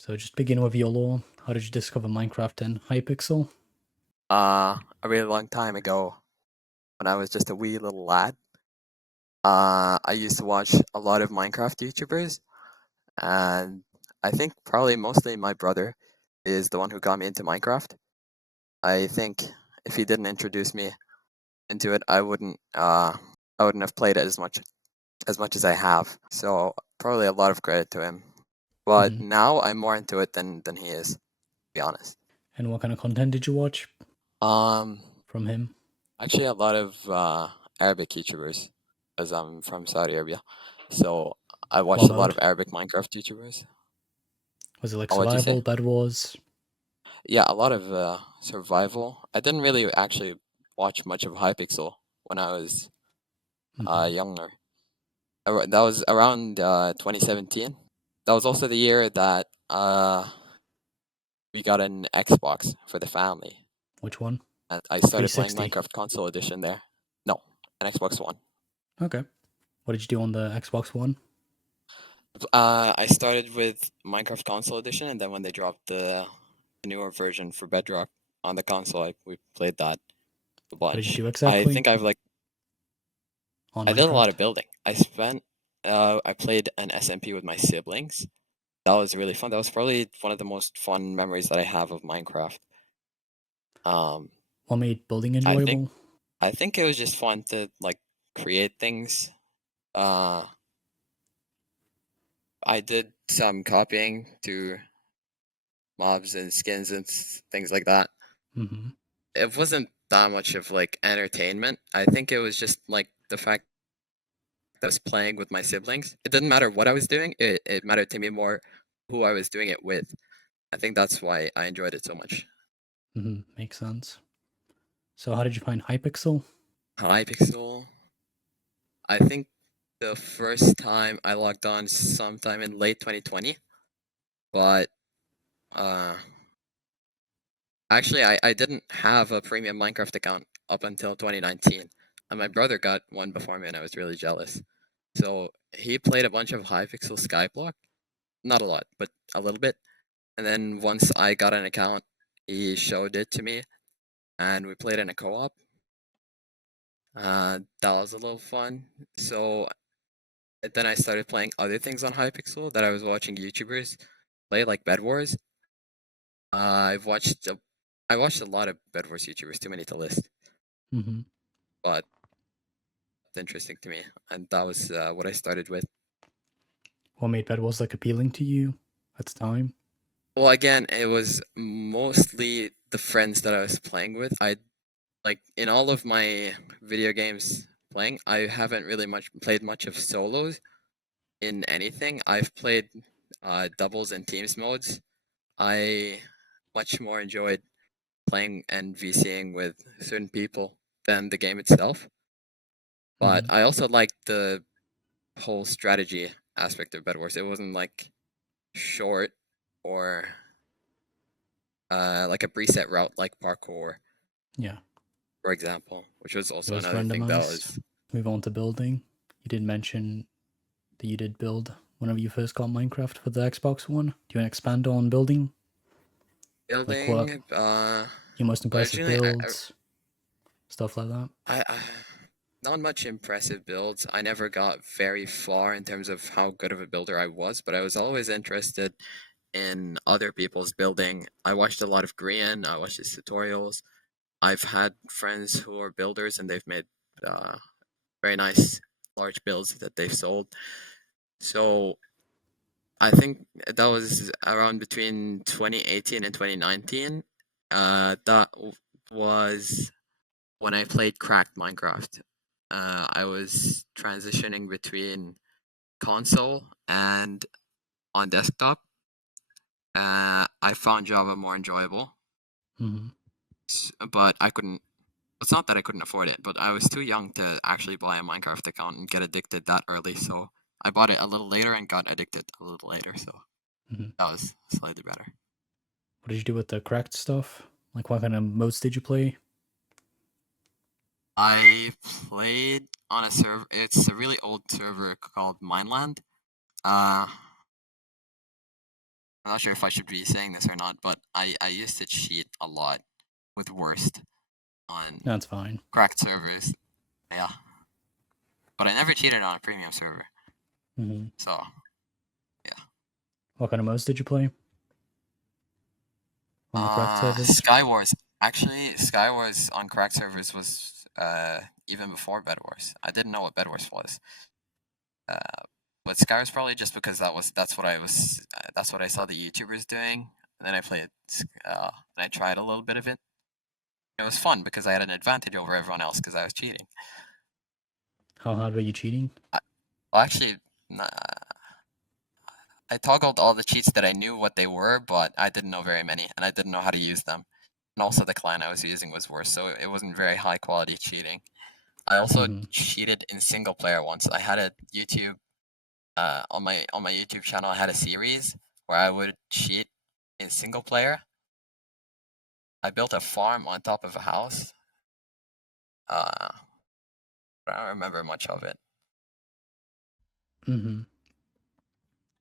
So just begin with your lore. How did you discover Minecraft and Hypixel? A really long time ago, when I was just a wee little lad, I used to watch a lot of Minecraft YouTubers, and I think probably mostly my brother is the one who got me into Minecraft. I think if he didn't introduce me into it, I wouldn't have played it as much as I have. So probably a lot of credit to him. But Hmm. now I'm more into it than he is, to be honest. And what kind of content did you watch Um, from him? Actually, a lot of Arabic YouTubers, as I'm from Saudi Arabia. So I What watched a lot mode? of Arabic Minecraft YouTubers. Was it like Oh, what'd you say? survival, Bed Wars? Yeah, a lot of survival. I didn't really actually watch much of Hypixel when I was Hmm. younger. That was around 2017. That was also the year that we got an Xbox for the family. Which one? And I started playing 360. Minecraft Console Edition there. No, an Xbox One. Okay. What did you do on the Xbox One? I started with Minecraft Console Edition, and then when they dropped the newer version for Bedrock on the console, we played that a What did you bunch. do I exactly think on I did a lot Minecraft? of building. I played an SMP with my siblings. That was really fun. That was probably one of the most fun memories that I have of Minecraft. Um, What made building I think enjoyable? I think it was just fun to like create things. Uh, I did some copying to mobs and skins and things like that. Hmm. It wasn't that much of like entertainment. I think it was just like the fact that I was playing with my siblings. It didn't matter what I was doing. It mattered to me more who I was doing it with. I think that's why I enjoyed it so much. Hmm. Makes sense. So how did you find Hypixel? Hypixel. I think the first time I logged on sometime in late 2020, but uh, actually I didn't have a premium Minecraft account up until 2019, and my brother got one before me, and I was really jealous. So he played a bunch of Hypixel Skyblock, not a lot, but a little bit. And then once I got an account, he showed it to me, and we played in a co-op. That was a little fun. So then I started playing other things on Hypixel that I was watching YouTubers play, like Bed Wars. I watched a lot of Bed Wars YouTubers, too many to list, Hmm. but it's interesting to me, and that was what I started with. What made Bed Wars like appealing to you at the time? Well, again, it was mostly the friends that I was playing with. I like in all of my video games playing, I haven't really much played much of solos in anything. I've played doubles and teams modes. I much more enjoyed playing and VCing with certain people than the game itself. But Hmm. I also liked the whole strategy aspect of Bed Wars. It wasn't like short or like a preset route like parkour, Yeah, for example, which was it also was another thing that randomized. was. Move on to building. You did mention that you did build whenever you first got Minecraft for the Xbox One. Do you want to expand on building? Like what Building, your most impressive originally, builds, stuff like that? I not much impressive builds. I never got very far in terms of how good of a builder I was, but I was always interested in other people's building. I watched a lot of Grian. I watched his tutorials. I've had friends who are builders, and they've made uh, very nice large builds that they've sold. So I think that was around between 2018 and 2019. Was when I played cracked Minecraft. I was transitioning between console and on desktop. I found Java more enjoyable, Hmm. but I couldn't. It's not that I couldn't afford it, but I was too young to actually buy a Minecraft account and get addicted that early. So I bought it a little later and got addicted a little later. So Hmm. that was slightly better. What did you do with the cracked stuff? Like what kind of modes did you play? I played on a server. It's a really old server called Mineland. Uh, I'm not sure if I should be saying this or not, but I used to cheat a lot with worst on That's fine. cracked servers. Yeah, but I never cheated on a premium server. Hmm. So yeah. What kind of modes did you play on the cracked servers? Skywars. Actually, Skywars on cracked servers was even before Bed Wars. I didn't know what Bed Wars was. Uh, but Skywars probably just because that's what I saw the YouTubers doing. And then I played. And I tried a little bit of it. It was fun because I had an advantage over everyone else because I was cheating. How hard were you cheating? Well, actually, I toggled all the cheats that I knew what they were, but I didn't know very many, and I didn't know how to use them. And also, the client I was using was worse, so it wasn't very high quality cheating. I also Hmm. cheated in single player once. I had a YouTube on my YouTube channel. I had a series where I would cheat in single player. I built a farm on top of a house. But I don't remember much of it. Hmm.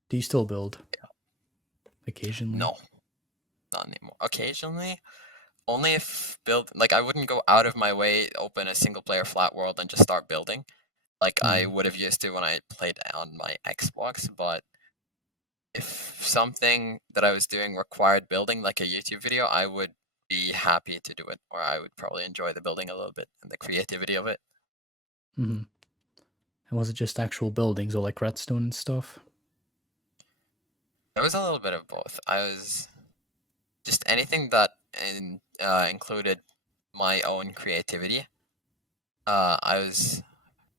Do you still build occasionally? No, not anymore. Occasionally, only if build like I wouldn't go out of my way, open a single player flat world and just start building like I Hmm. would have used to when I played on my Xbox. But if something that I was doing required building, like a YouTube video, I would be happy to do it, or I would probably enjoy the building a little bit and the creativity of it. Hmm. And was it just actual buildings or like redstone and stuff? It was a little bit of both. I was just anything that included my own creativity. I was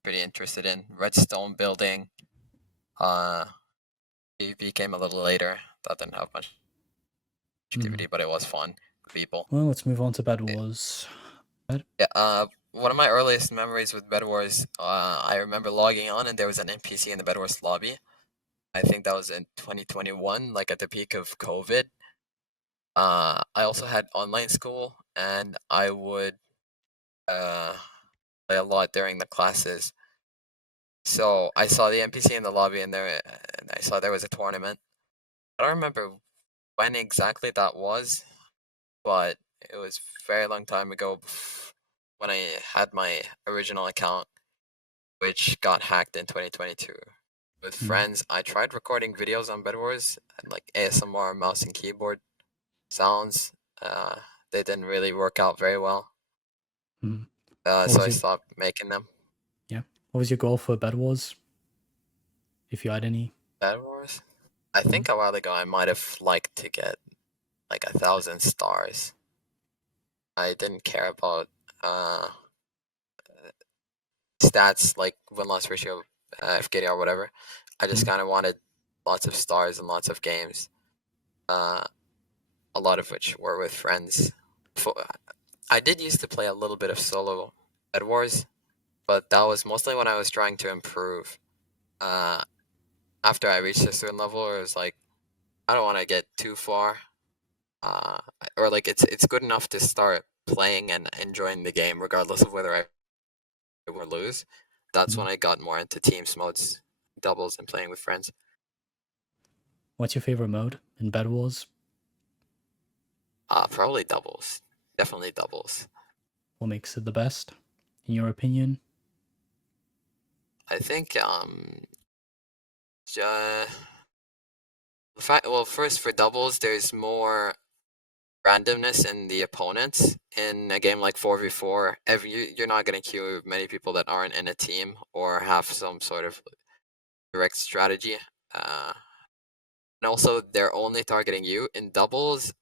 pretty interested in redstone building. Uh, PvP came a little later. That didn't have much Hmm. activity, but it was fun with people. Well, let's move on to Bed Wars. Yeah. One of my earliest memories with Bed Wars, I remember logging on and there was an NPC in the Bed Wars lobby. I think that was in 2021, like at the peak of COVID. I also had online school, and I would uh play a lot during the classes. So I saw the NPC in the lobby, and I saw there was a tournament. I don't remember when exactly that was, but it was a very long time ago when I had my original account, which got hacked in 2022. With Mm-hmm. friends, I tried recording videos on Bed Wars and like ASMR mouse and keyboard sounds. Uh, they didn't really work out very well, Mm-hmm. What so was I your stopped making them. Yeah? What was your goal for Bed Wars, if you had any? Bed Wars. I Mm-hmm. think a while ago I might have liked to get like 1,000 stars. I didn't care about uh, stats like win loss ratio, FKD or whatever. I just Mm-hmm. kind of wanted lots of stars and lots of games. Uh, a lot of which were with friends. I did used to play a little bit of solo Bed Wars, but that was mostly when I was trying to improve. Uh, After I reached a certain level, it was like I don't want to get too far, uh, or like it's good enough to start playing and enjoying the game, regardless of whether I win or lose. That's Mm-hmm. when I got more into teams modes, doubles, and playing with friends. What's your favorite mode in Bed Wars? Probably doubles, definitely doubles. What makes it the best, in your opinion? I think uh, well, first for doubles, there's more randomness in the opponents. In a game like 4v4, you're not going to queue many people that aren't in a team or have some sort of direct strategy. Uh, and also, they're only targeting you. In doubles,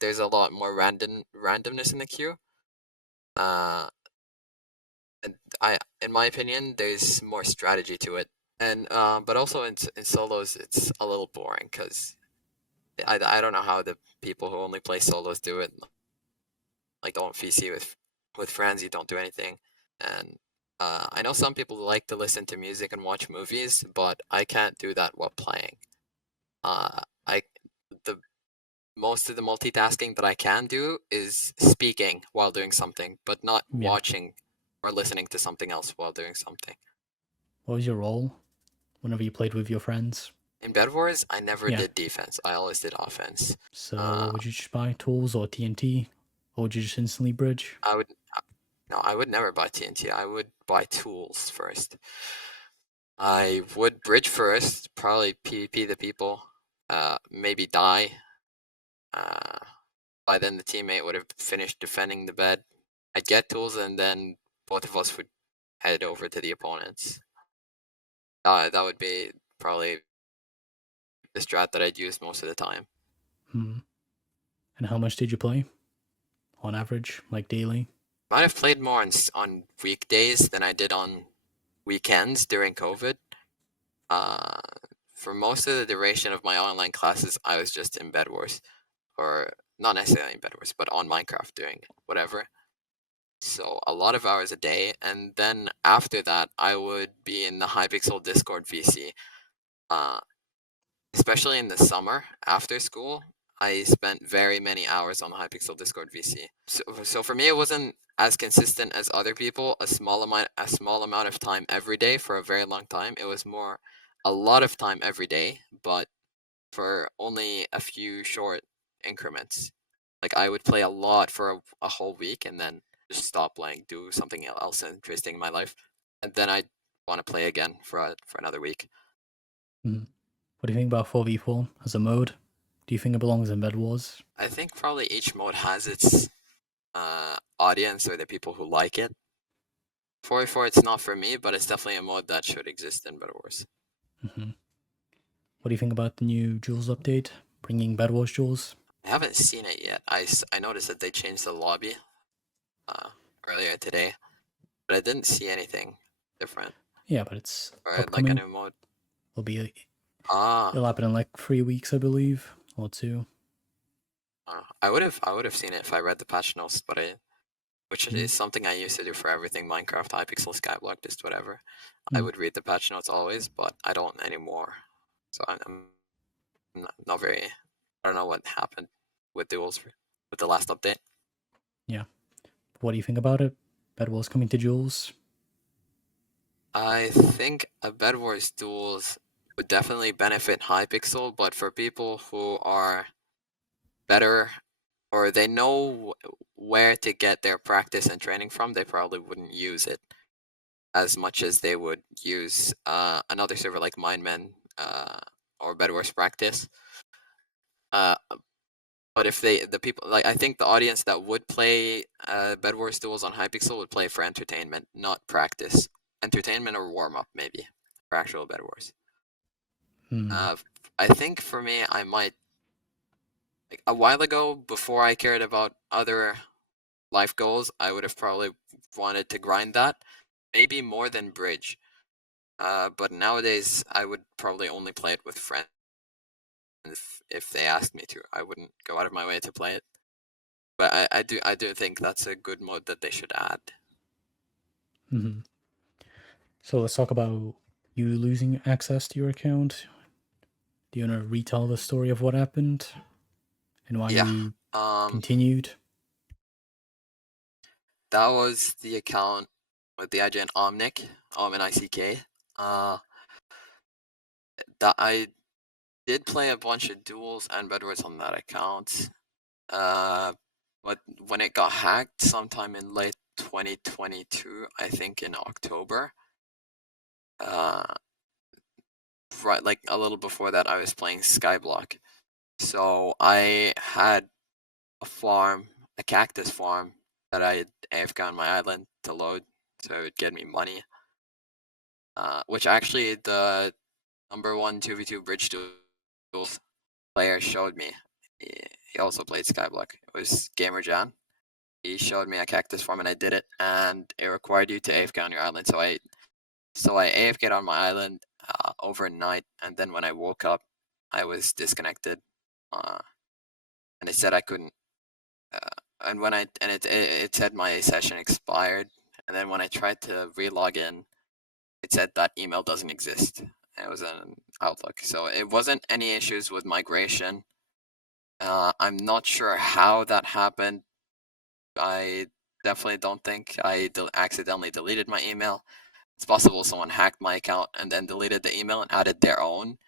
there's a lot more randomness in the queue. Uh, and in my opinion, there's more strategy to it. And but also in solos, it's a little boring because I don't know how the people who only play solos do it. Like don't VC with friends, you don't do anything. And I know some people like to listen to music and watch movies, but I can't do that while playing. I the most of the multitasking that I can do is speaking while doing something, but not Yeah. watching or listening to something else while doing something. What was your role whenever you played with your friends? In Bed Wars, I never Yeah. did defense. I always did offense. So Uh, what would you just buy? Tools or TNT? Or would you just instantly bridge? I would no, I would never buy TNT. I would buy tools first. I would bridge first, probably PvP the people, maybe die. Uh, by then the teammate would have finished defending the bed. I'd get tools, and then both of us would head over to the opponents. That would be probably the strat that I'd use most of the time. Hmm. And how much did you play? On average, like daily? Might have played more on weekdays than I did on weekends during COVID. Uh, for most of the duration of my online classes, I was just in Bed Wars, or not necessarily in Bed Wars, but on Minecraft doing whatever. So a lot of hours a day, and then after that, I would be in the Hypixel Discord VC. Uh, especially in the summer after school, I spent very many hours on the Hypixel Discord VC. So for me, it wasn't as consistent as other people. A small amount of time every day for a very long time. It was more a lot of time every day, but for only a few short increments. Like I would play a lot for a whole week and then just stop playing, do something else interesting in my life, and then I'd want to play again for another week. Hmm. What do you think about 4v4 as a mode? Do you think it belongs in Bed Wars? I think probably each mode has its audience or the people who like it. 4v4, it's not for me, but it's definitely a mode that should exist in Better Wars. Hmm. What do you think about the new Duels update? Bringing Bed Wars Duels? I haven't seen it yet. I noticed that they changed the lobby uh, earlier today, but I didn't see anything different Yeah, but it's or like a upcoming. new mode. It'll be Ah, it'll happen in like 3 weeks, I believe, or two. I would have seen it if I read the patch notes, but which Mm. is something I used to do for everything Minecraft, Hypixel, Skyblock, just whatever. I Mm. would read the patch notes always, but I don't anymore. So I'm not very. I don't know what happened with Duels with the last update. Yeah. What do you think about it? Bed Wars coming to Duels? I think a Bed Wars Duels would definitely benefit Hypixel, but for people who are better or they know where to get their practice and training from, they probably wouldn't use it as much as they would use another server like Mindmen or Bed Wars Practice. Uh, but if the people like I think the audience that would play Bed Wars Duels on Hypixel would play for entertainment, not practice. Entertainment or warm up maybe for actual Bed Wars. Hmm. Uh, I think for me, I might like a while ago before I cared about other life goals, I would have probably wanted to grind that, maybe more than bridge. But nowadays, I would probably only play it with friends if they asked me to. I wouldn't go out of my way to play it. But I do think that's a good mode that they should add. Hmm. So let's talk about you losing access to your account. Do you want to retell the story of what happened and why Yeah. you Um, continued? that was the account with the IGN Omnick, Omnick. That I did play a bunch of duels and Bed Wars on that account. But when it got hacked sometime in late 2022, I think in October, uh, right, like a little before that, I was playing Skyblock. So I had a farm, a cactus farm that I had AFK on my island to load, so it would get me money. Which actually the number one 2v2 bridge duels player showed me. He also played Skyblock. It was Gamer John. He showed me a cactus farm and I did it, and it required you to AFK on your island. So I AFK'd on my island overnight, and then when I woke up, I was disconnected, and it said I couldn't. And when I and it said my session expired, and then when I tried to relog in, it said that email doesn't exist. It was an Outlook, so it wasn't any issues with migration. I'm not sure how that happened. I definitely don't think I accidentally deleted my email. It's possible someone hacked my account and then deleted the email and added their own.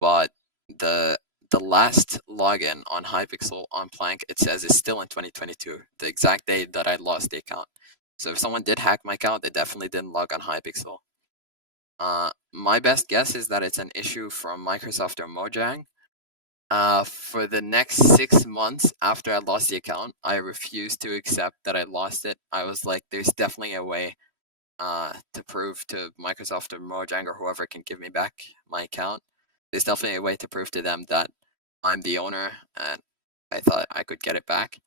but the the last login on Hypixel on Plank, it says it's still in 2022, the exact day that I lost the account. So if someone did hack my account, they definitely didn't log on Hypixel. My best guess is that it's an issue from Microsoft or Mojang. For the next 6 months after I lost the account, I refused to accept that I lost it. I was like, there's definitely a way to prove to Microsoft or Mojang or whoever can give me back my account. There's definitely a way to prove to them that I'm the owner and I thought I could get it back.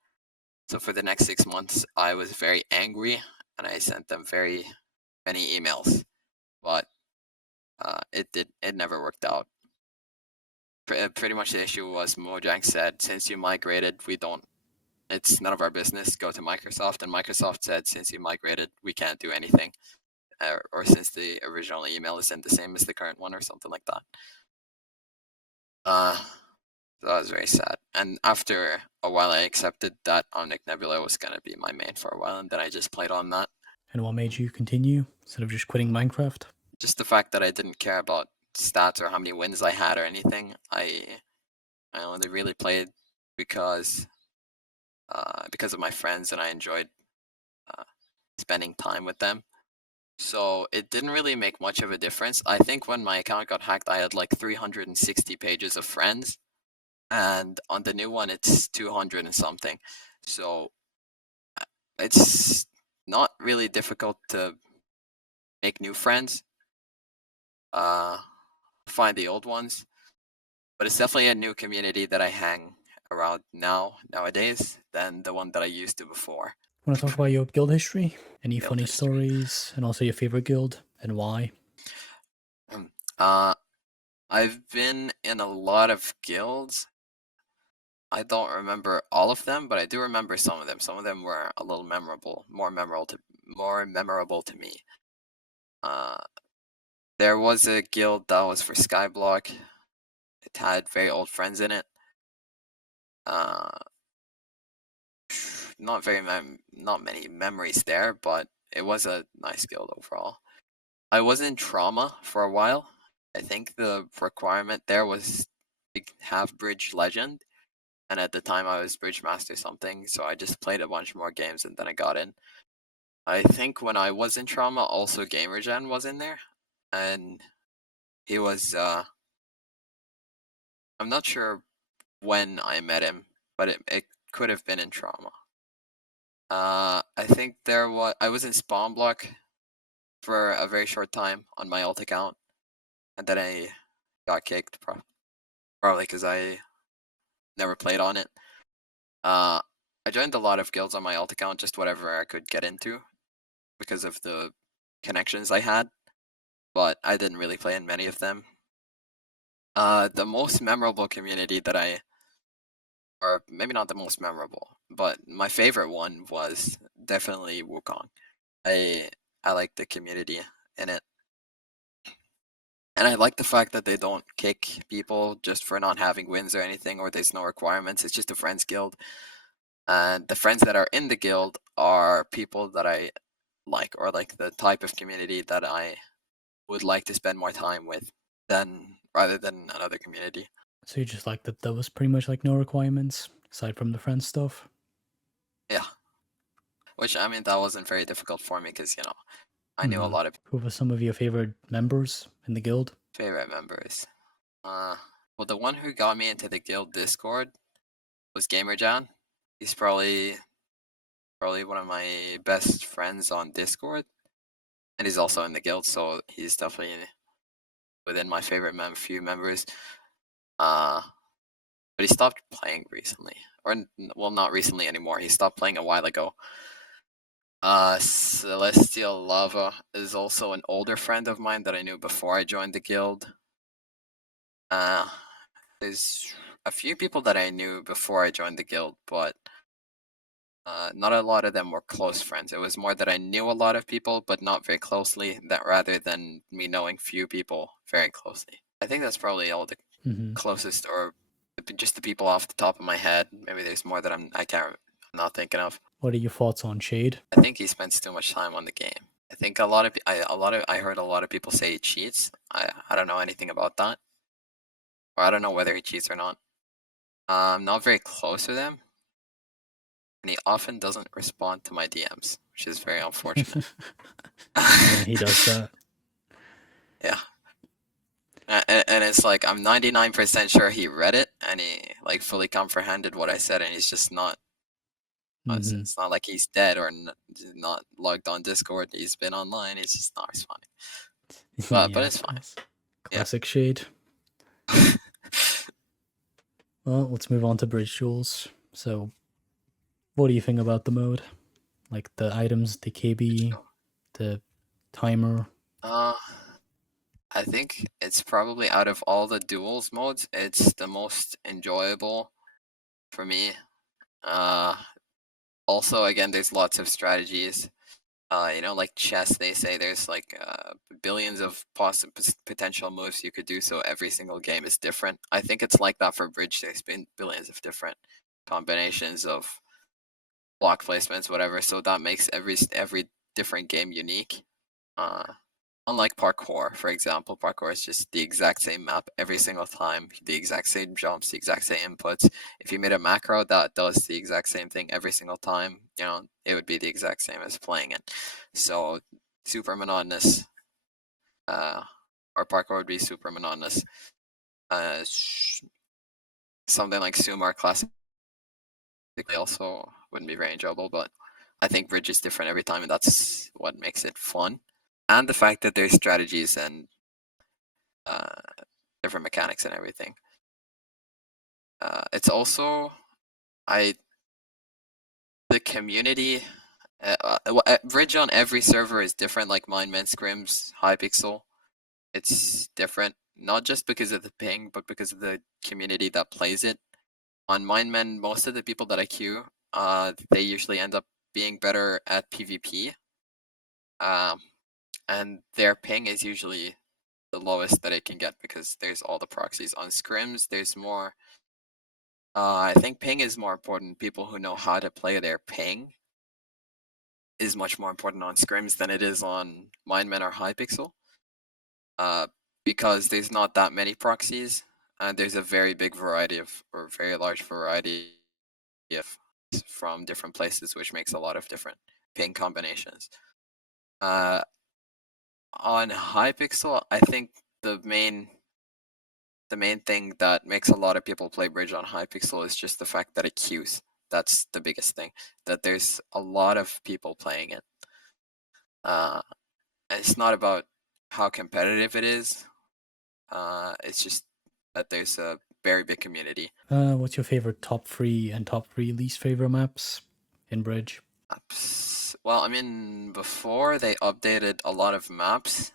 So for the next 6 months, I was very angry and I sent them very many emails, but it never worked out. Pretty much the issue was Mojang said, since you migrated, it's none of our business, go to Microsoft. And Microsoft said, since you migrated, we can't do anything. Or since the original email isn't the same as the current one or something like that. So that was very sad. And after a while, I accepted that Omnick Nebula was going to be my main for a while, and then I just played on that. And what made you continue instead of just quitting Minecraft? Just the fact that I didn't care about stats or how many wins I had or anything. I only really played because of my friends, and I enjoyed spending time with them. So it didn't really make much of a difference. I think when my account got hacked, I had like 360 pages of friends, and on the new one, it's 200 and something. So it's not really difficult to make new friends, find the old ones, but it's definitely a new community that I hang around nowadays than the one that I used to before. Want to talk about your guild history? Any Guild funny history. stories? And also your favorite guild and why? Uh, I've been in a lot of guilds. I don't remember all of them, but I do remember some of them. Some of them were a little memorable, more memorable to me. Uh, there was a guild that was for Skyblock. It had very old friends in it. Uh, not many memories there, but it was a nice guild overall. I was in Trauma for a while. I think the requirement there was to have Bridge Legend, and at the time I was Bridge Master something, so I just played a bunch more games and then I got in. I think when I was in Trauma, also Gamergen was in there, and he was, I'm not sure when I met him, but it could have been in Trauma. I think I was in Spawn Block for a very short time on my alt account, and then I got kicked, probably because I never played on it. I joined a lot of guilds on my alt account, just whatever I could get into, because of the connections I had, but I didn't really play in many of them. The most memorable community that or maybe not the most memorable, but my favorite one was definitely Wukong. I like the community in it. And I like the fact that they don't kick people just for not having wins or anything, or there's no requirements. It's just a friends guild. And the friends that are in the guild are people that I like, or like the type of community that I would like to spend more time with rather than another community. So you just like that there was pretty much like no requirements aside from the friend stuff? Yeah. Which, I mean, that wasn't very difficult for me because, I knew a Hmm. lot of Who were some of your favorite members in the guild? favorite members. Well, the one who got me into the guild Discord was GamerJohn. He's probably one of my best friends on Discord, and he's also in the guild, so he's definitely within my favorite few members. But he stopped playing recently, or well, not recently anymore. He stopped playing a while ago. Celestial Lava is also an older friend of mine that I knew before I joined the guild. There's a few people that I knew before I joined the guild, but not a lot of them were close friends. It was more that I knew a lot of people, but not very closely, that rather than me knowing few people very closely. I think that's probably all the Hmm. closest, or just the people off the top of my head. Maybe there's more that I'm not thinking of. What are your thoughts on Shade? I think he spends too much time on the game. I think I heard a lot of people say he cheats. I don't know anything about that. or I don't know whether he cheats or not. I'm not very close with him, and he often doesn't respond to my DMs, which is very unfortunate. Yeah, he does that. Yeah. And it's like I'm 99% sure he read it and he like fully comprehended what I said, and he's just not. Hmm. It's not like he's dead or not logged on Discord. He's been online. He's just not responding. But Yeah, it's fine. Yeah. classic shade. Well, let's move on to bridge duels. So, what do you think about the mode? Like the items, the KB, the timer? uh, I think it's probably out of all the duels modes, it's the most enjoyable for me. Uh, Also, again, there's lots of strategies. Like chess, they say there's like billions of potential moves you could do, so every single game is different. I think it's like that for bridge. There's been billions of different combinations of block placements, whatever. So that makes every different game unique. Uh, Unlike parkour, for example, parkour is just the exact same map every single time, the exact same jumps, the exact same inputs. If you made a macro that does the exact same thing every single time, it would be the exact same as playing it. So super monotonous. Or parkour would be super monotonous. Something like Sumo Classic also wouldn't be very enjoyable, but I think bridge is different every time, and that's what makes it fun. And the fact that there's strategies and uh, different mechanics and everything. It's also I the community. Bridge on every server is different. Like Mindman, Scrims, Hypixel. It's different, not just because of the ping, but because of the community that plays it. On Mindman, most of the people that I queue, they usually end up being better at PvP. And their ping is usually the lowest that it can get because there's all the proxies. On Scrims, there's more. I think ping is more important. People who know how to play their ping is much more important on Scrims than it is on Mindman or Hypixel. Because there's not that many proxies, and there's a very big variety of, or very large variety of from different places, which makes a lot of different ping combinations. On Hypixel, I think the main thing that makes a lot of people play bridge on Hypixel is just the fact that it queues. That's the biggest thing. That there's a lot of people playing it. It's not about how competitive it is. It's just that there's a very big community. What's your favorite top three and top three least favorite maps in bridge? Well, I mean, before they updated a lot of maps,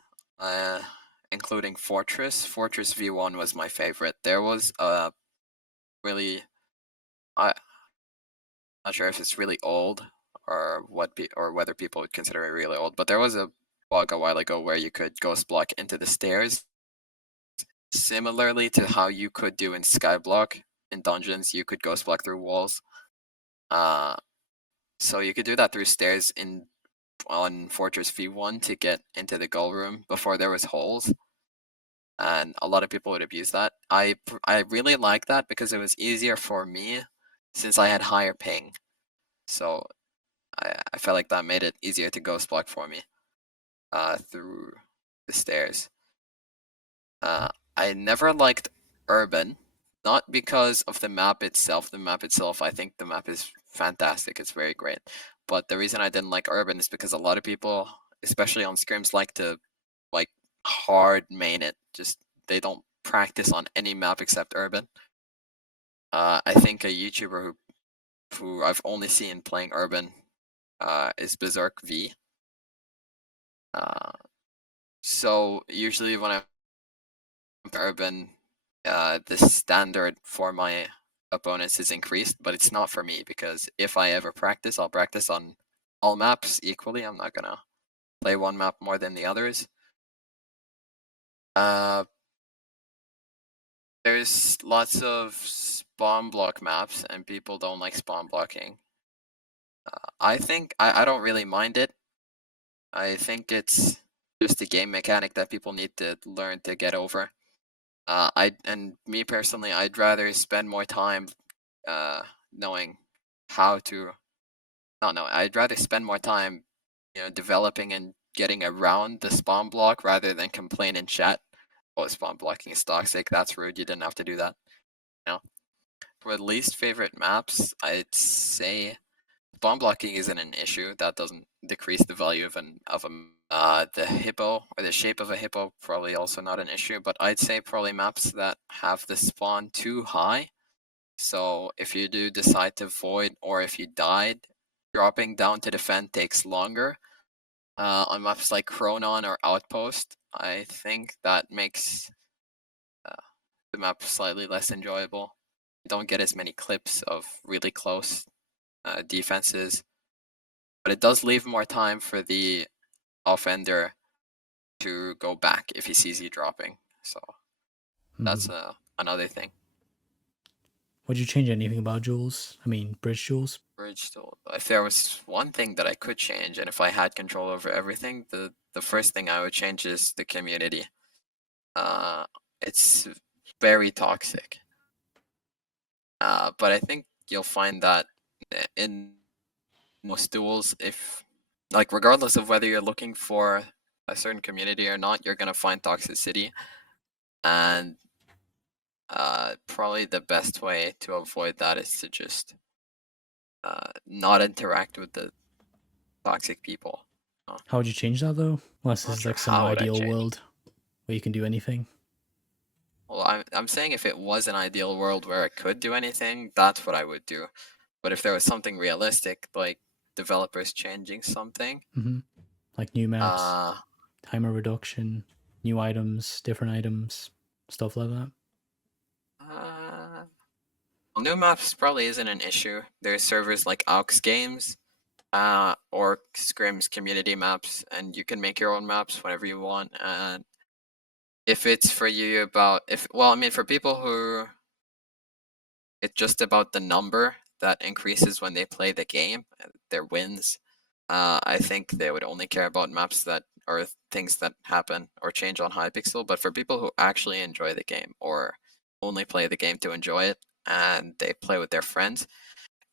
including Fortress. Fortress V1 was my favorite. There was a really, I'm not sure if it's really old or or whether people would consider it really old, but there was a bug a while ago where you could ghost block into the stairs, similarly to how you could do in Skyblock. In dungeons, you could ghost block through walls. So you could do that through stairs on Fortress V1 to get into the goal room before there was holes, and a lot of people would abuse that. I really like that because it was easier for me since I had higher ping. So I felt like that made it easier to ghost block for me through the stairs. I never liked Urban, not because of the map itself. The map itself, I think the map is fantastic. It's very great. But the reason I didn't like Urban is because a lot of people, especially on scrims, like to like hard main it. Just they don't practice on any map except Urban. I think a YouTuber who I've only seen playing Urban is Berserk V. So usually when I'm Urban, the standard for my opponents is increased, but it's not for me because if I ever practice, I'll practice on all maps equally. I'm not gonna play one map more than the others. There's lots of spawn block maps, and people don't like spawn blocking. I think I don't really mind it. I think it's just a game mechanic that people need to learn to get over. Me personally, I'd rather spend more time knowing how to not know. I'd rather spend more time, developing and getting around the spawn block rather than complain in chat. Oh, spawn blocking is toxic. That's rude. You didn't have to do that. You know. For the least favorite maps, I'd say spawn blocking isn't an issue. That doesn't decrease the value of a the hippo or the shape of a hippo probably also not an issue. But I'd say probably maps that have the spawn too high. So if you do decide to void or if you died, dropping down to defend takes longer. On maps like Chronon or Outpost, I think that makes the map slightly less enjoyable. You don't get as many clips of really close defenses, but it does leave more time for the offender to go back if he sees you dropping. So that's another thing. Would you change anything about Duels? I mean, Bridge Duels? If there was one thing that I could change, and if I had control over everything, the first thing I would change is the community. It's very toxic. But I think you'll find that in most duels, if like regardless of whether you're looking for a certain community or not, you're gonna find toxicity, and probably the best way to avoid that is to just not interact with the toxic people. How would you change that though? Unless this Not is sure like some how would I ideal change. world where you can do anything. Well, I'm saying if it was an ideal world where I could do anything, that's what I would do. But if there was something realistic, like developers changing something, Like new maps, uh, timer reduction, new items, different items, stuff like that. well, new maps probably isn't an issue. There's servers like Aux Games, or Scrims community maps, and you can make your own maps whenever you want. And if it's for you for people who it's just about the number that increases when they play the game, their wins. I think they would only care about maps that are things that happen or change on Hypixel. But for people who actually enjoy the game or only play the game to enjoy it and they play with their friends,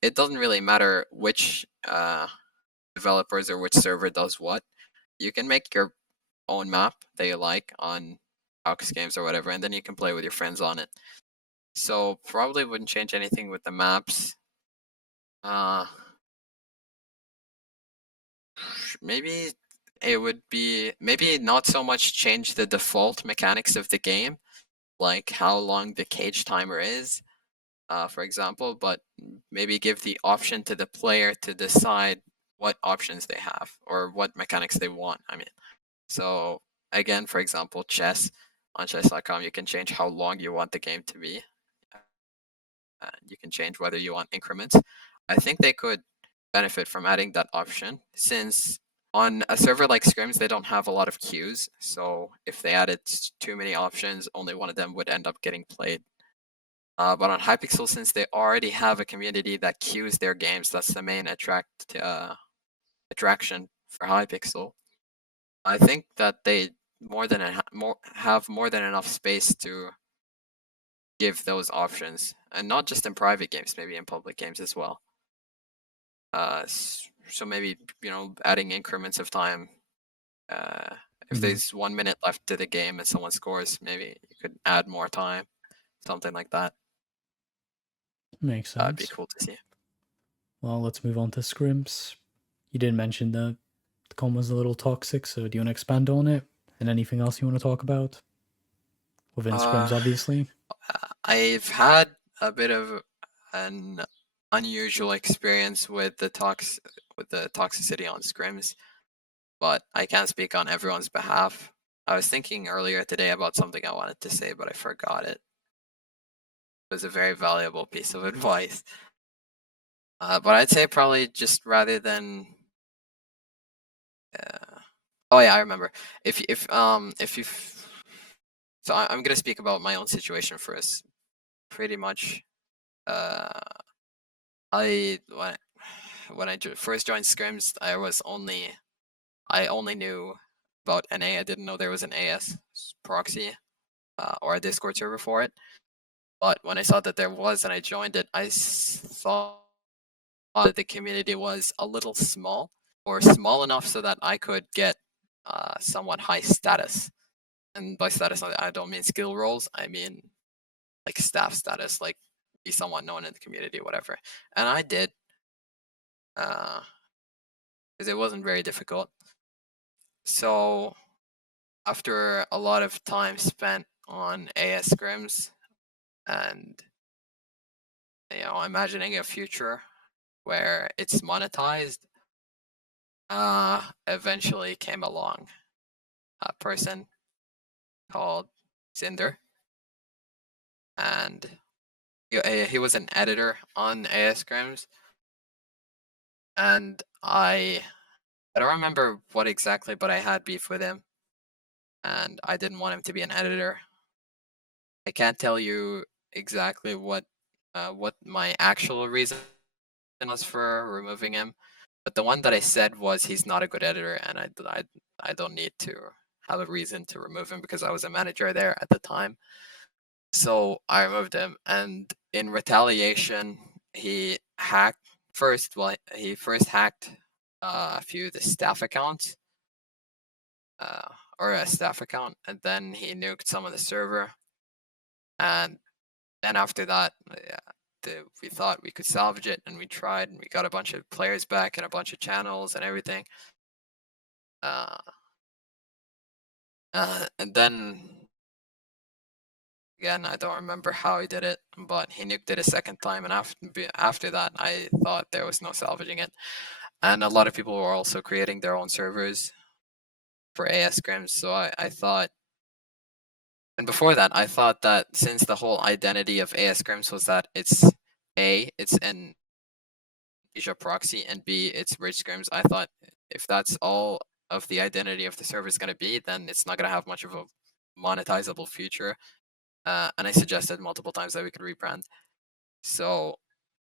it doesn't really matter which developers or which server does what. You can make your own map that you like on Aux Games or whatever, and then you can play with your friends on it. So probably wouldn't change anything with the maps. Maybe it would be not so much change the default mechanics of the game, like how long the cage timer is, for example, but maybe give the option to the player to decide what options they have or what mechanics they want. I mean, so again, for example, chess on chess.com, you can change how long you want the game to be. You can change whether you want increments. I think they could benefit from adding that option since on a server like Scrims, they don't have a lot of queues. So if they added too many options, only one of them would end up getting played. But on Hypixel, since they already have a community that queues their games, that's the main attraction for Hypixel. I think that they have more than enough space to give those options, and not just in private games, maybe in public games as well. So maybe adding increments of time. If there's 1 minute left to the game and someone scores, maybe you could add more time, something like that. Makes That'd be sense. cool to see. Well, let's move on to Scrims. You did mention that the com was a little toxic, so do you want to expand on it? And anything else you want to talk about? Within Scrims, Uh, obviously. I've had a bit of an unusual experience with the toxicity on scrims, but I can't speak on everyone's behalf. I was thinking earlier today about something I wanted to say, but I forgot it. It was a very valuable piece of advice. But I'd say probably just rather than. Oh yeah, I remember. If you. So I'm gonna speak about my own situation first. Pretty much, I when I first joined Scrims, I only knew about NA. I didn't know there was an AS proxy. or a Discord server for it. But when I saw that there was and I joined it, I thought that the community was a little small, or small enough so that I could get somewhat high status. And by status, I don't mean skill roles. I mean like staff status, like be somewhat known in the community, whatever. And I did, because it wasn't very difficult. So after a lot of time spent on AS Scrims and imagining a future where it's monetized, eventually came along a person called Cinder, and he was an editor on AS Scrims, and I don't remember what exactly, but I had beef with him, and I didn't want him to be an editor. I can't tell you exactly what my actual reason was for removing him, but the one that I said was he's not a good editor, and I don't need to have a reason to remove him because I was a manager there at the time. So I removed him, and in retaliation, he hacked first. Well, he first hacked a few of the staff accounts, or a staff account, and then he nuked some of the server. And then after that, we thought we could salvage it, and we tried, and we got a bunch of players back and a bunch of channels and everything. And then again, I don't remember how he did it, but he nuked it a second time, and after that, I thought there was no salvaging it. And a lot of people were also creating their own servers for AS Scrims, so I thought, and before that, I thought that since the whole identity of AS Scrims was that it's an Asia proxy, and B, it's Rich Scrims, I thought if that's all of the identity of the server is going to be, then it's not going to have much of a monetizable future. And I suggested multiple times that we could rebrand. So,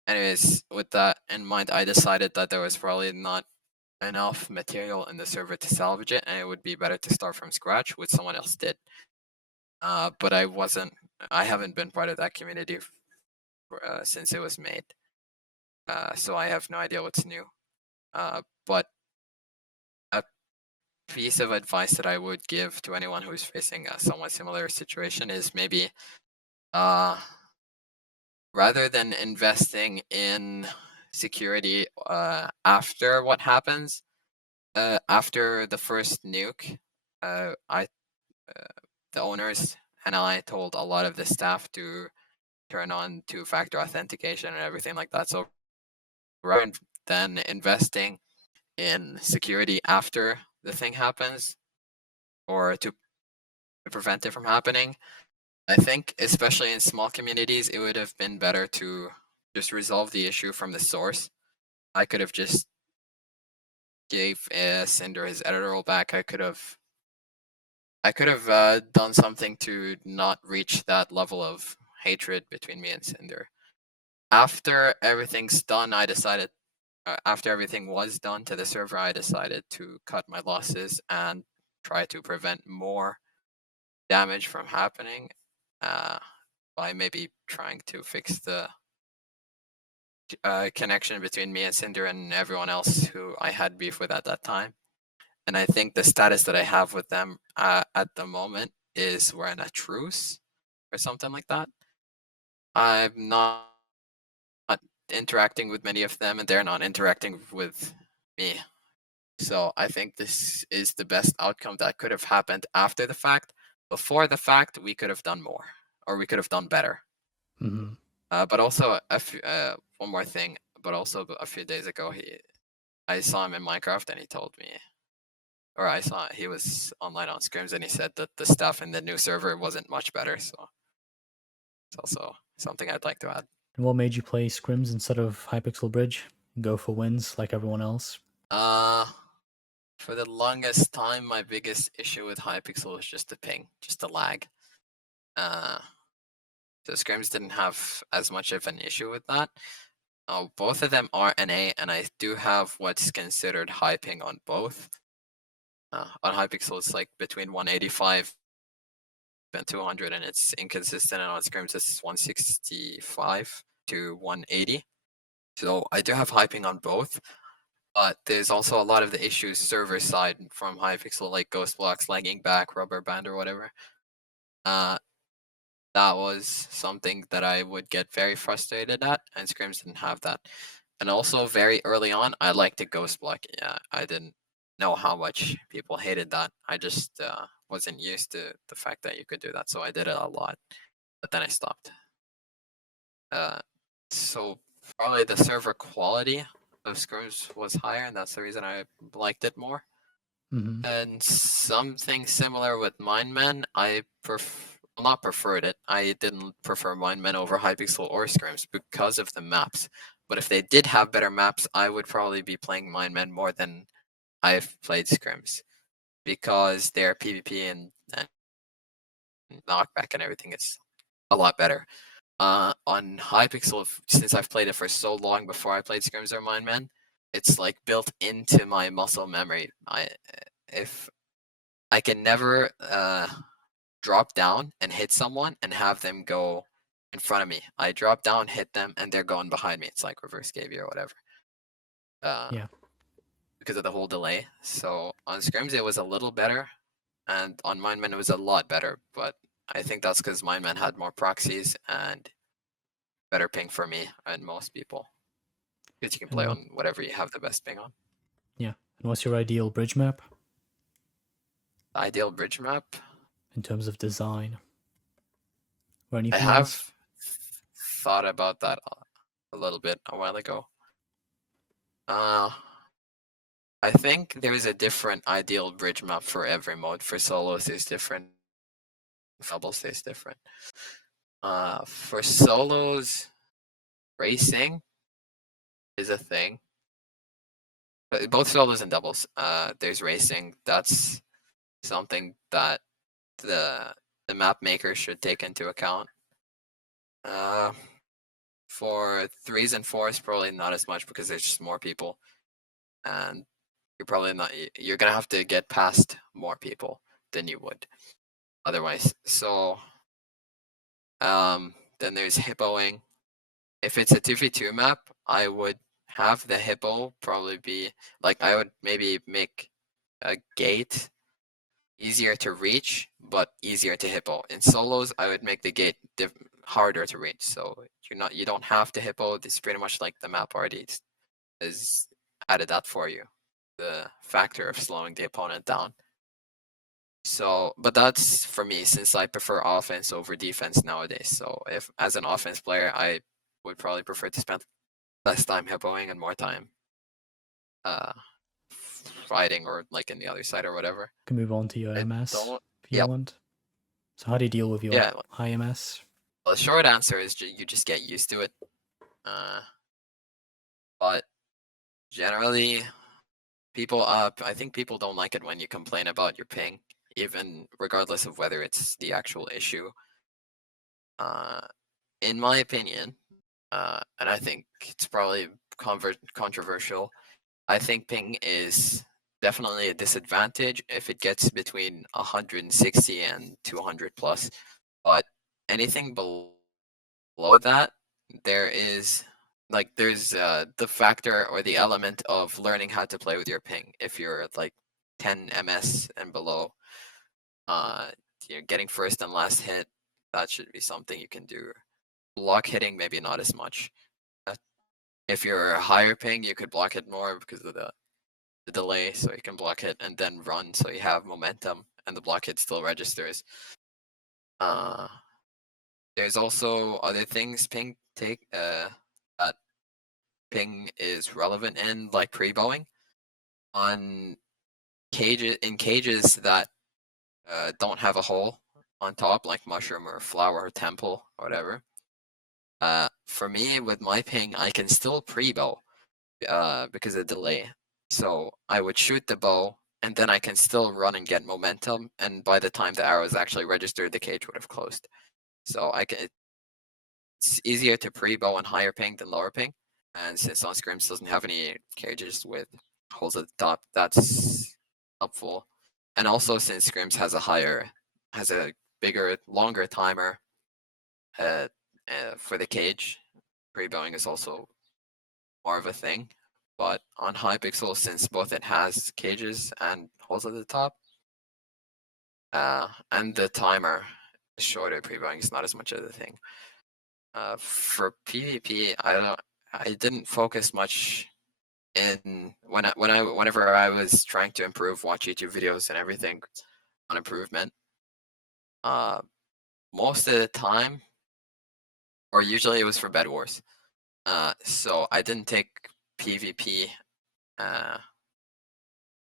anyways, with that in mind, I decided that there was probably not enough material in the server to salvage it, and it would be better to start from scratch, which someone else did. But I haven't been part of that community since it was made. So I have no idea what's new. But a piece of advice that I would give to anyone who's facing a somewhat similar situation is maybe rather than investing in security after what happens, after the first nuke, the owners and I told a lot of the staff to turn on two-factor authentication and everything like that. So rather than investing in security after the thing happens, or to prevent it from happening, I think, especially in small communities, it would have been better to just resolve the issue from the source. I could have just gave Cinder his editor role back. I could have done something to not reach that level of hatred between me and Cinder. After everything's done, after everything was done to the server, I decided to cut my losses and try to prevent more damage from happening by maybe trying to fix the connection between me and Cinder and everyone else who I had beef with at that time. And I think the status that I have with them at the moment is we're in a truce or something like that. I'm not interacting with many of them, and they're not interacting with me. So I think this is the best outcome that could have happened after the fact. Before the fact, we could have done more, or we could have done better. Mm-hmm. But also, one more thing. But also, a few days ago, I saw him in Minecraft, and he told me, or I saw he was online on Scrims, and he said that the stuff in the new server wasn't much better. So it's also something I'd like to add. And what made you play Scrims instead of Hypixel Bridge? Go for wins like everyone else? For the longest time, my biggest issue with Hypixel was just the ping, just the lag. So Scrims didn't have as much of an issue with that. Both of them are NA, and I do have what's considered high ping on both. On Hypixel, it's like between 185 been 200 and it's inconsistent, and on Scrims it's 165 to 180. So I do have high ping on both, but there's also a lot of the issues server side from Hypixel, like ghost blocks, lagging back, rubber band, or whatever. That was something that I would get very frustrated at, and Scrims didn't have that. And also, very early on, I liked the ghost block. Yeah, I didn't know how much people hated that. I just wasn't used to the fact that you could do that, so I did it a lot. But then I stopped. So probably the server quality of Scrims was higher, and that's the reason I liked it more. Mm-hmm. And something similar with Mindmen, I not preferred it. I didn't prefer Mindmen over Hypixel or Scrims because of the maps. But if they did have better maps, I would probably be playing Mindmen more than I've played Scrims, because their PvP and knockback and everything is a lot better. On Hypixel, since I've played it for so long before I played Scrims or Mindmen, it's like built into my muscle memory. If I can never drop down and hit someone and have them go in front of me. I drop down, hit them, and they're going behind me. It's like reverse KB or whatever. Yeah. Because of the whole delay. So on Scrims it was a little better, and on Mindman it was a lot better. But I think that's because Mindman had more proxies and better ping for me and most people. Because you can play on whatever you have the best ping on. Yeah. And what's your ideal bridge map The ideal bridge map? in terms of design? Or I anything have else? thought about that a little bit a while ago. I think there is a different ideal bridge map for every mode. For solos, is different. For doubles, is different. For solos, racing is a thing. Both solos and doubles. There's racing. That's something that the map maker should take into account. For threes and fours, probably not as much because there's just more people, and you're probably not. You're gonna have to get past more people than you would otherwise. So, then there's hippoing. If it's a 2v2 map, I would have the hippo probably be like, I would maybe make a gate easier to reach, but easier to hippo. In solos, I would make the gate harder to reach. So you don't have to hippo. It's pretty much like the map already is added that for you, the factor of slowing the opponent down. So, but that's for me, since I prefer offense over defense nowadays. So if as an offense player, I would probably prefer to spend less time hippoing and more time fighting, or like in the other side or whatever. Can move on to your I MS don't. if you Yep. want. So how do you deal with your Yeah. high MS? Well, the short answer is you just get used to it. But generally, I think people don't like it when you complain about your ping, even regardless of whether it's the actual issue. In my opinion, and I think it's probably controversial, I think ping is definitely a disadvantage if it gets between 160 and 200 plus. But anything below that, there's the factor or the element of learning how to play with your ping. If you're at like 10 ms and below, you're getting first and last hit, that should be something you can do. Block hitting, maybe not as much. If you're higher ping, you could block it more because of the delay, so you can block hit and then run, so you have momentum and the block hit still registers. There's also other things ping that ping is relevant in, like pre-bowing. On cages that don't have a hole on top, like mushroom or flower or temple or whatever. For me, with my ping, I can still pre-bow because of delay. So I would shoot the bow, and then I can still run and get momentum. And by the time the arrows actually registered, the cage would have closed. So it's easier to pre-bow on higher ping than lower ping. And since on Scrims doesn't have any cages with holes at the top, that's helpful. And also since Scrims has a bigger, longer timer uh, for the cage. Pre-bowing is also more of a thing. But on Hypixel, since both it has cages and holes at the top, and the timer is shorter, pre-bowing is not as much of a thing. For PvP, I didn't focus much in whenever I was trying to improve, watch YouTube videos and everything on improvement. Most of the time, or usually it was for Bed Wars. So I didn't take PvP uh,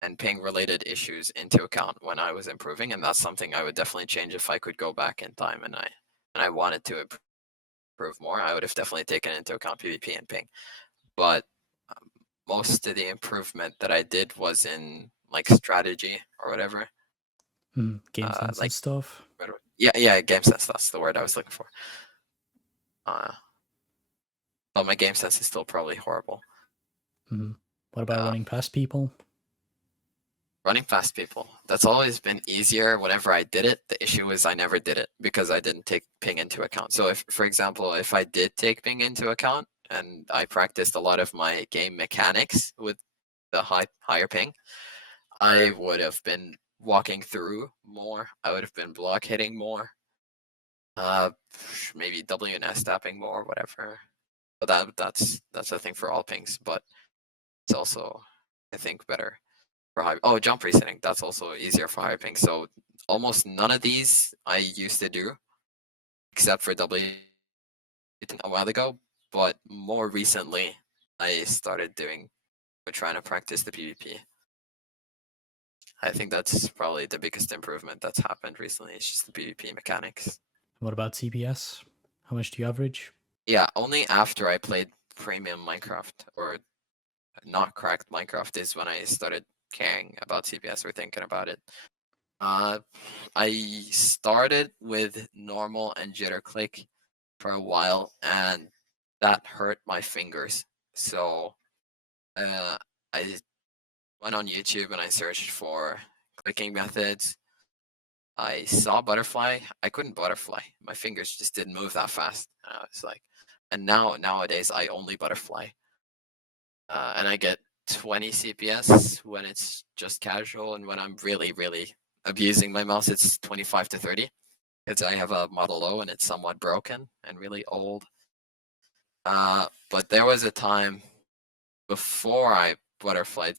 and ping related issues into account when I was improving, and that's something I would definitely change if I could go back in time and I wanted to improve more. I would have definitely taken into account PvP and ping. But um, most of the improvement that I did was in like strategy or whatever. Game sense and Like stuff. yeah, game sense. That's the word I was looking for. But my game sense is still probably horrible. What about running past people? Running past people. That's always been easier whenever I did it. The issue is I never did it because I didn't take ping into account. So if, for example, if I did take ping into account and I practiced a lot of my game mechanics with the higher ping, I would have been walking through more. I would have been block hitting more. Maybe W and S tapping more, whatever. But that's a thing for all pings. But it's also, I think, better for high. Oh, jump resetting. That's also easier for higher ping. So almost none of these I used to do, except for W a while ago. But more recently, I started doing, trying to practice the PvP. I think that's probably the biggest improvement that's happened recently. It's just the PvP mechanics. What about CPS? How much do you average? Yeah, only after I played premium Minecraft or not cracked Minecraft is when I started caring about CPS or thinking about it. I started with normal and jitter click for a while, and that hurt my fingers. So I went on YouTube and I searched for clicking methods. I saw butterfly. I couldn't butterfly. My fingers just didn't move that fast. I was like, and nowadays I only butterfly, and I get 20 CPS when it's just casual, and when I'm really abusing my mouse, it's 25 to 30. Because I have a Model O and it's somewhat broken and really old. But there was a time before I butterfly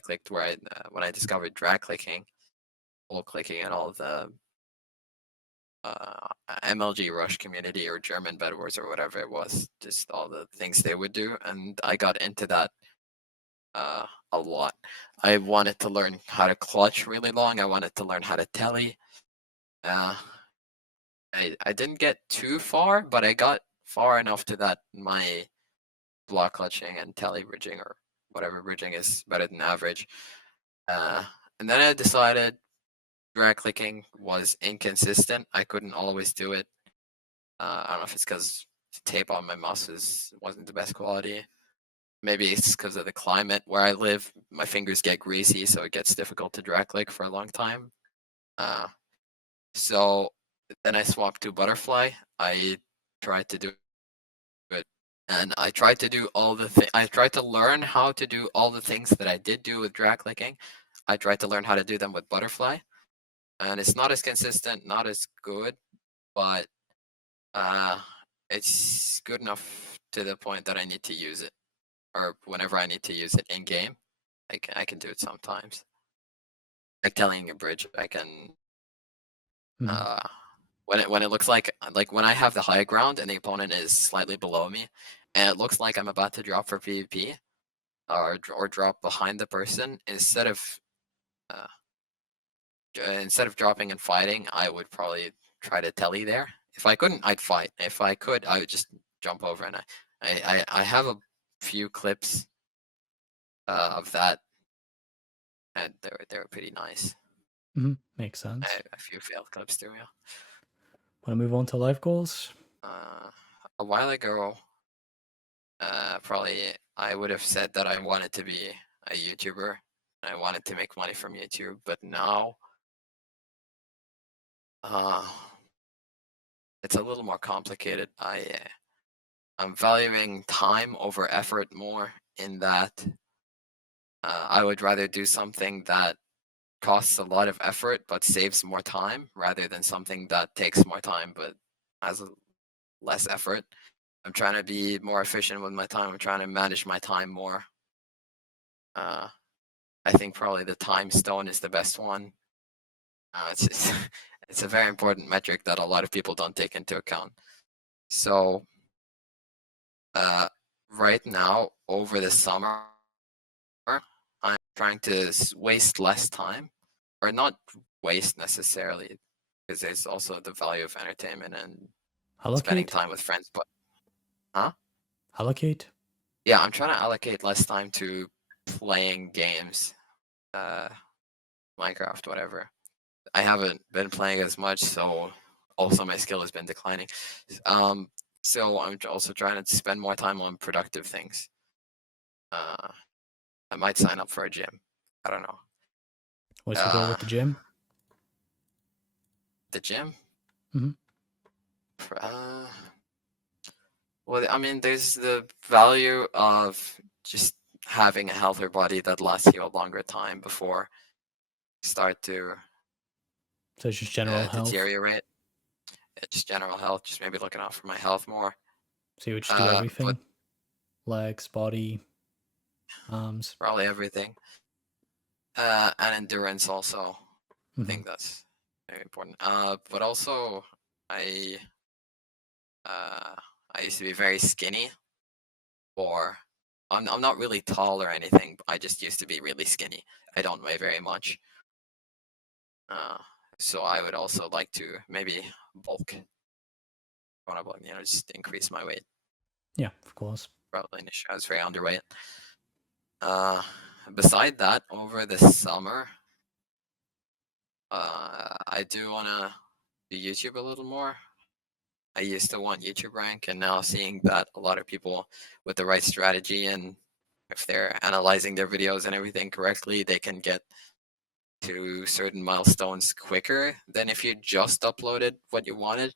clicked where when I discovered drag clicking, whole clicking, and all the MLG Rush community or German Bed Wars or whatever it was, just all the things they would do, and I got into that a lot. I wanted to learn how to clutch really long. I wanted to learn how to telly. I didn't get too far, but I got far enough to that my block clutching and telly bridging or whatever bridging is better than average. And then I decided drag clicking was inconsistent. I couldn't always do it. I don't know if it's because the tape on my mouse wasn't the best quality. Maybe it's because of the climate where I live. My fingers get greasy, so it gets difficult to drag click for a long time. So then I swapped to butterfly. I tried to do it, and I tried to do all the things. I tried to learn how to do all the things that I did do with drag clicking. I tried to learn how to do them with butterfly, and it's not as consistent, not as good, but uh, it's good enough to the point that I need to use it, or whenever I need to use it in game, I can do it sometimes. Like telling a bridge, I can when it looks like when I have the high ground and the opponent is slightly below me, and it looks like I'm about to drop for PvP or drop behind the person, uh, instead of dropping and fighting, I would probably try to telly there. If I couldn't, I'd fight. If I could, I would just jump over, and I have a few clips of that, and they were pretty nice. Makes sense. A few failed clips too. Yeah. Want to move on to life goals? A while ago, probably I would have said that I wanted to be a YouTuber and I wanted to make money from YouTube, but now Uh, it's a little more complicated. I'm valuing time over effort more in that I would rather do something that costs a lot of effort but saves more time rather than something that takes more time but has less effort. I'm trying to be more efficient with my time. I'm trying to manage my time more. Uh, I think probably the time stone is the best one. It's just, it's a very important metric that a lot of people don't take into account. So uh, right now, over the summer, I'm trying to waste less time, or not waste necessarily, because there's also the value of entertainment and spending Allocate? time with friends. But huh? Allocate? Yeah, I'm trying to allocate less time to playing games, uh, Minecraft, whatever. I haven't been playing as much, so also my skill has been declining. Um, so I'm also trying to spend more time on productive things. Uh, I might sign up for a gym. I don't know. What's your goal Uh, with the gym? the gym? Hmm. Uh, well, I mean, there's the value of just having a healthier body that lasts you a longer time before you start to So it's just general health. deteriorate. Just general health, just maybe looking out for my health more. So you would just do But everything. Legs, body, arms. probably everything. And endurance also. I Hmm. think that's very important. But also, I uh, I used to be very skinny, or I'm not really tall or anything. I just used to be really skinny. I don't weigh very much. Uh, so I would also like to maybe bulk, just increase my weight. Yeah, of course. Probably an issue. I was very underweight. Uh, Beside that, over the summer, I do wanna do YouTube a little more. I used to want YouTube rank, and now seeing that a lot of people with the right strategy and if they're analyzing their videos and everything correctly, they can get to certain milestones quicker than if you just uploaded what you wanted.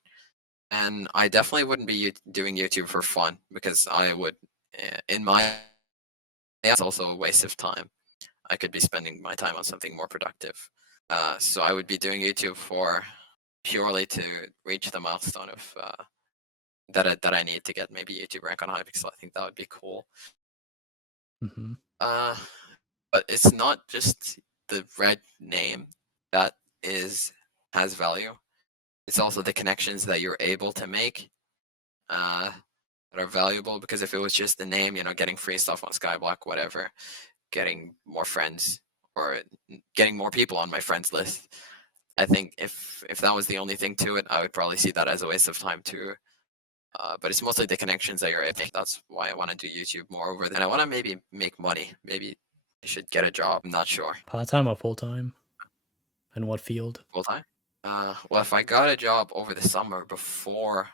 And I definitely wouldn't be doing YouTube for fun because I would, in my, it's also a waste of time. I could be spending my time on something more productive. So I would be doing YouTube for purely to reach the milestone of that I need to get maybe YouTube rank on Hypixel. I think that would be cool. Hmm. Uh, but it's not just the red name that is has value. It's also the connections that you're able to make that are valuable. Because if it was just the name, getting free stuff on Skyblock, whatever, getting more friends or getting more people on my friends list, I think if that was the only thing to it, I would probably see that as a waste of time too. But it's mostly the connections that you're able. That's why I want to do YouTube more over than I want to maybe make money. Maybe I should get a job. I'm not sure. Part time or full time? And what field? Full time. Well, if I got a job over the summer before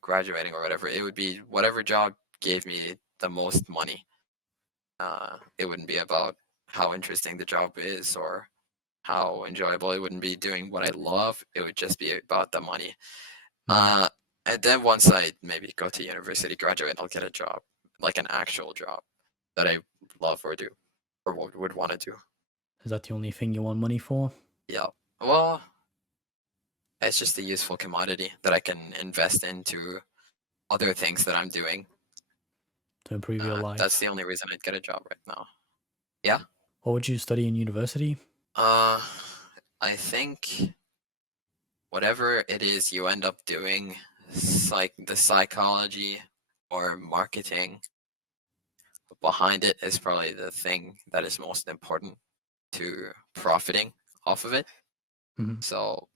graduating or whatever, it would be whatever job gave me the most money. It wouldn't be about how interesting the job is or how enjoyable. It wouldn't be doing what I love. It would just be about the money. Hmm. Uh, and then once I maybe go to university, graduate, I'll get a job, like an actual job that I love or do or would want to do. Is that the only thing you want money for? Yeah. Well, it's just a useful commodity that I can invest into other things that I'm doing. To improve your That's life? the only reason I'd get a job right now. Yeah. What would you study in university? Uh, I think whatever it is you end up doing, the psychology or marketing behind it is probably the thing that is most important to profiting off of it. Hmm. So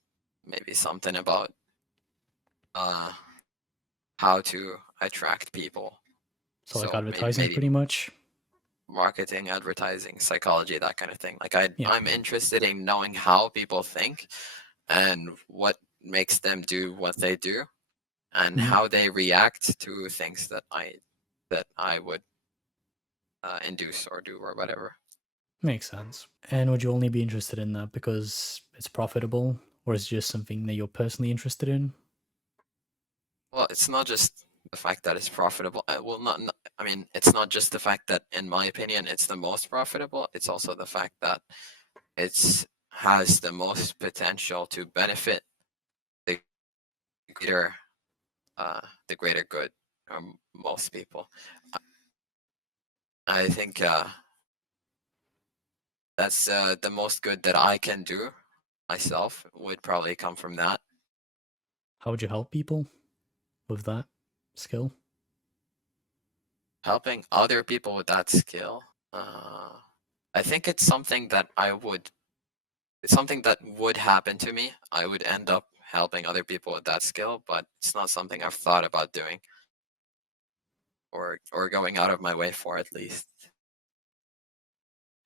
maybe something about uh, how to attract people. So like So maybe advertising maybe pretty much? marketing, advertising, psychology, that kind of thing. Like Yeah. I'm interested in knowing how people think and what makes them do what they do and Hmm. how they react to things that I would induce or do or whatever. Makes sense. And would you only be interested in that because it's profitable? or is it just something that you're personally interested in? Well, it's not just the fact that it's profitable. Well, I mean, it's not just the fact that, in my opinion, it's the most profitable. It's also the fact that it's has the most potential to benefit the greater, the greater good, most people. I think that's the most good that I can do myself would probably come from that. How would you help people with that skill? Helping other people with that skill. I think it's something that it's something that would happen to me. I would end up helping other people with that skill, but it's not something I've thought about doing or going out of my way for at least.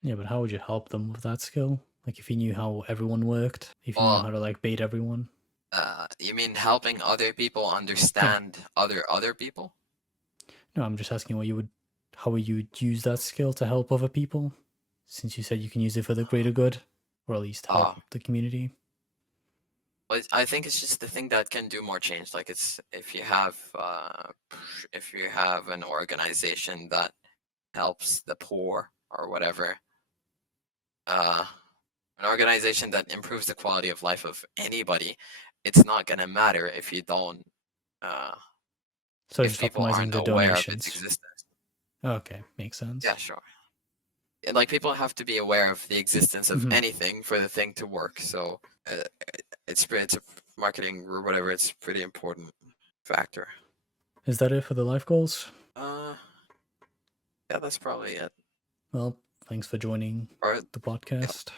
Yeah, but how would you help them with that skill? Like if you knew how everyone worked, if you knew Well, how to like bait everyone. you mean helping other people Yeah. understand other people? No, I'm just asking how would you use that skill to help other people? Since you said you can use it for the greater good, or at least help Uh, the community. but I think it's just the thing that can do more change. Like it's if you have an organization that helps the poor or whatever, uh, an organization that improves the quality of life of anybody, it's not gonna matter if you don't, uh, So if just people optimizing aren't the aware of its donations. existence. Okay, makes Yeah, sense. sure. Like people have to be aware of the existence of Mhm. anything for the thing to work. So it's a marketing or whatever. It's a pretty important factor. Is that it for the life goals? Uh, yeah, that's probably it. Well, thanks for joining Or the yeah. podcast.